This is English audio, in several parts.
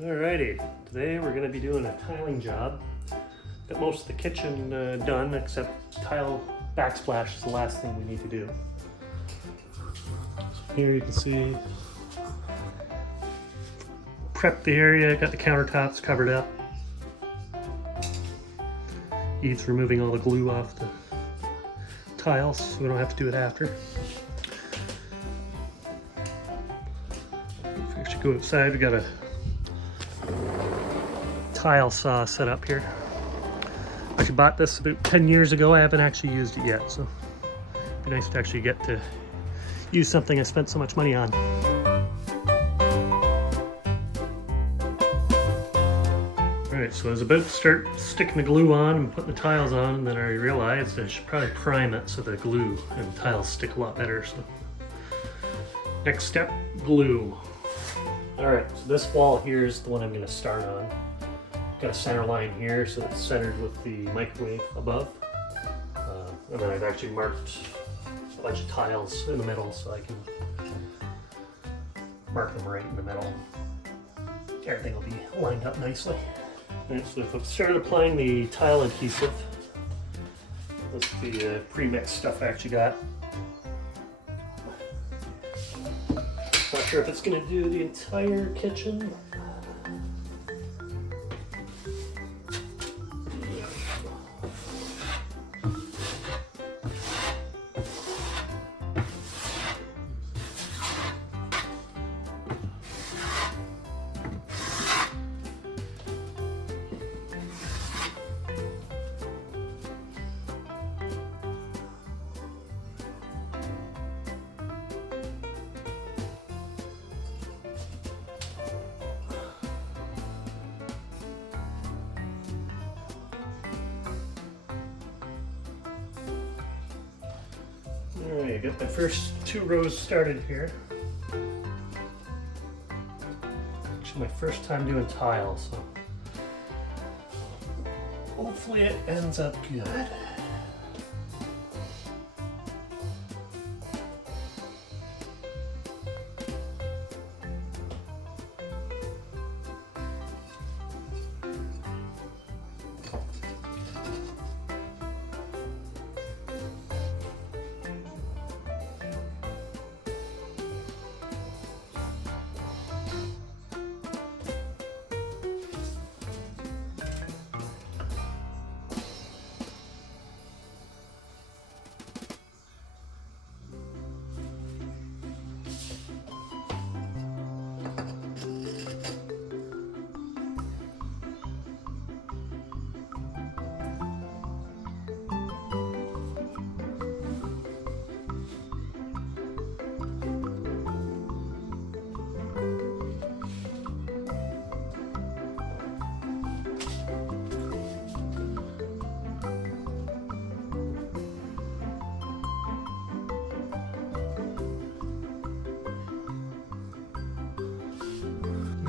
Alrighty, today we're going to be doing a tiling job. Got most of the kitchen done except tile backsplash is the last thing we need to do. So here you can see, prepped the area, got the countertops covered up. Eve's removing all the glue off the tiles so we don't have to do it after. If we should go outside, we got a tile saw set up here. I actually bought this about 10 years ago. I haven't actually used it yet, so it'd be nice to actually get to use something I spent so much money on. Alright, so I was about to start sticking the glue on and putting the tiles on, and then I realized I should probably prime it so the glue and tiles stick a lot better. So next step, glue. Alright, so this wall here is the one I'm going to start on. Got a center line here so it's centered with the microwave above. And then I've actually marked a bunch of tiles in the middle so I can mark them right in the middle. Everything will be lined up nicely. Alright, so if I've started applying the tile adhesive, that's the pre-mixed stuff I actually got. Not sure if it's going to do the entire kitchen. Alright, got the first 2 rows started here. Actually my first time doing tile, so hopefully it ends up good.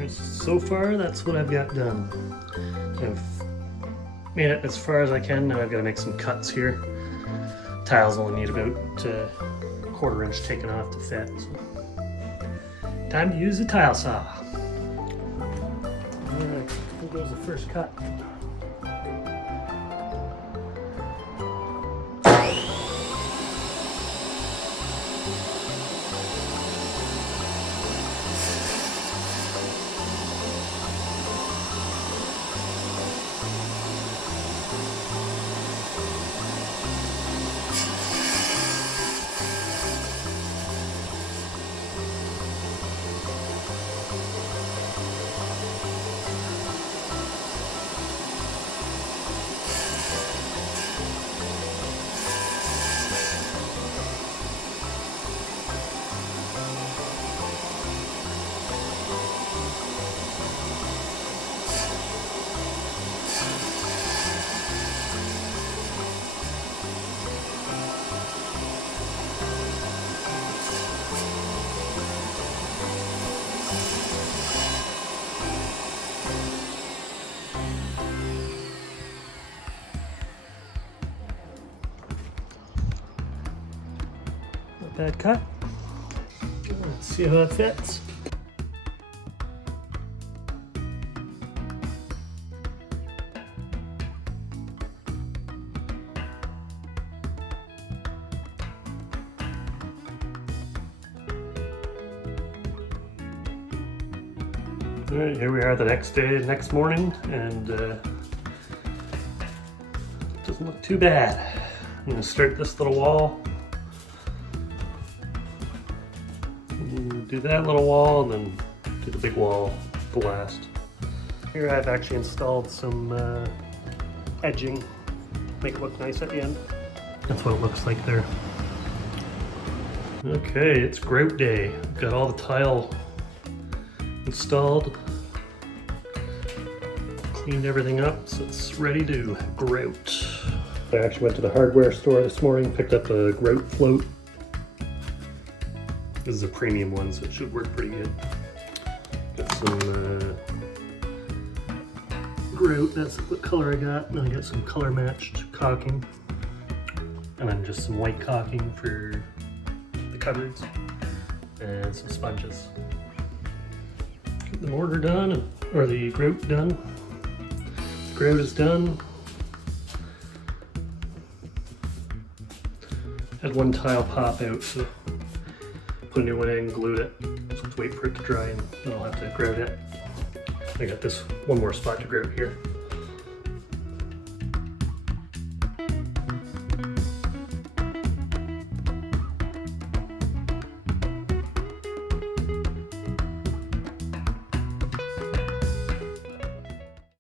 So far, that's what I've got done. I've made it as far as I can. Now I've got to make some cuts here. Tiles only need about a 1/4 inch taken off to fit. So time to use the tile saw. Alright, here goes the first cut. Bad cut. Let's see how it fits. Alright, here we are the next day, next morning, and it doesn't look too bad. I'm going to start this little wall. Do that little wall and then do the big wall the last. Here I've actually installed some edging, make it look nice at the end. That's what it looks like there. Okay, it's grout day. Got all the tile installed, cleaned everything up, so it's ready to grout. I actually went to the hardware store this morning, picked up a grout float. This is a premium one, so it should work pretty good. Got some grout, that's what color I got. And I got some color matched caulking. And then just some white caulking for the cupboards. And some sponges. Get the mortar done, or the grout done. The grout is done. Had one tile pop out, so put a new one in, glued it. Just wait for it to dry and then I'll have to grout it. I got this one more spot to grout here.